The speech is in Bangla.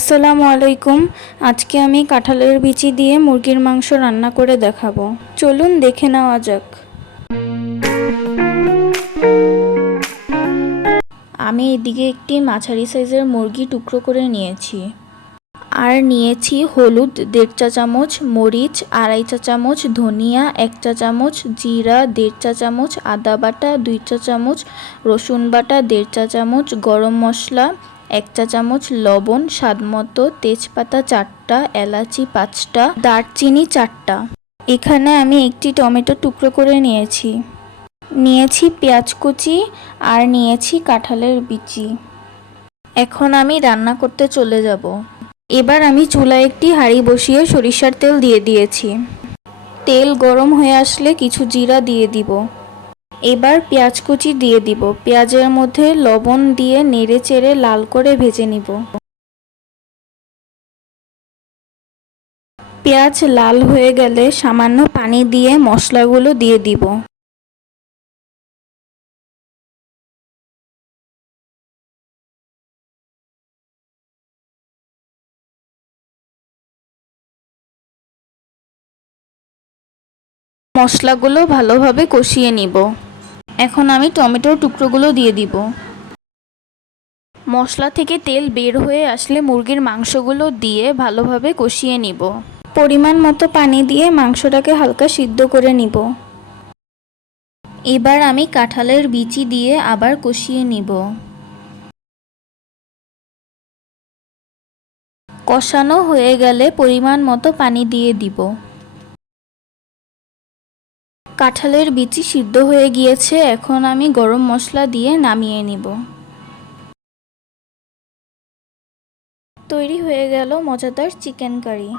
আসসালামু আলাইকুম। আজকে আমি কাঁঠালের বিচি দিয়ে মুরগির মাংস রান্না করে দেখাবো। চলুন দেখে নেওয়া যাক। আমি এদিকে একটি মাঝারি সাইজের মুরগি টুকরো করে নিয়েছি। আর নিয়েছি হলুদ 1.5 চা চামচ, মরিচ 2.5 চা চামচ, ধনিয়া 1 চা চামচ, জিরা 1.5 চা চামচ, আদা বাটা 2 চা চামচ, রসুন বাটা 1.5 চা চামচ, গরম মশলা 1 চা চামচ, লবণ স্বাদমতো, তেজপাতা 4টা, এলাচি 5টা, দারচিনি 4টা। এখানে আমি একটি টমেটো টুকরো করে নিয়েছি পেঁয়াজ কুচি আর নিয়েছি কাঁঠালের বিচি। এখন আমি রান্না করতে চলে যাব। এবার আমি চুলায় একটি হাঁড়ি বসিয়ে সরিষার তেল দিয়ে দিয়েছি। তেল গরম হয়ে আসলে কিছু জিরা দিয়ে দিব। এবার পেঁয়াজ কুচি দিয়ে দিব। পেঁয়াজের মধ্যে লবণ দিয়ে নেড়ে চেড়ে লাল করে ভেজে নিব। পেঁয়াজ লাল হয়ে গেলে সামান্য পানি দিয়ে মশলাগুলো দিয়ে দিব। মশলাগুলো ভালোভাবে কষিয়ে নিব। এখন আমি টমেটোর টুকরোগুলো দিয়ে দিব। মশলা থেকে তেল বের হয়ে আসলে মুরগির মাংসগুলো দিয়ে ভালোভাবে কষিয়ে নিব। পরিমাণ মতো পানি দিয়ে মাংসটাকে হালকা সিদ্ধ করে নিব। এবার আমি কাঁঠালের বিচি দিয়ে আবার কষিয়ে নিব। কষানো হয়ে গেলে পরিমাণ মতো পানি দিয়ে দিব। কাঁঠালের বিচি সিদ্ধ হয়ে গিয়েছে। এখন আমি গরম মশলা দিয়ে নামিয়ে নিব। তৈরি হয়ে গেল মজাদার চিকেন কারি।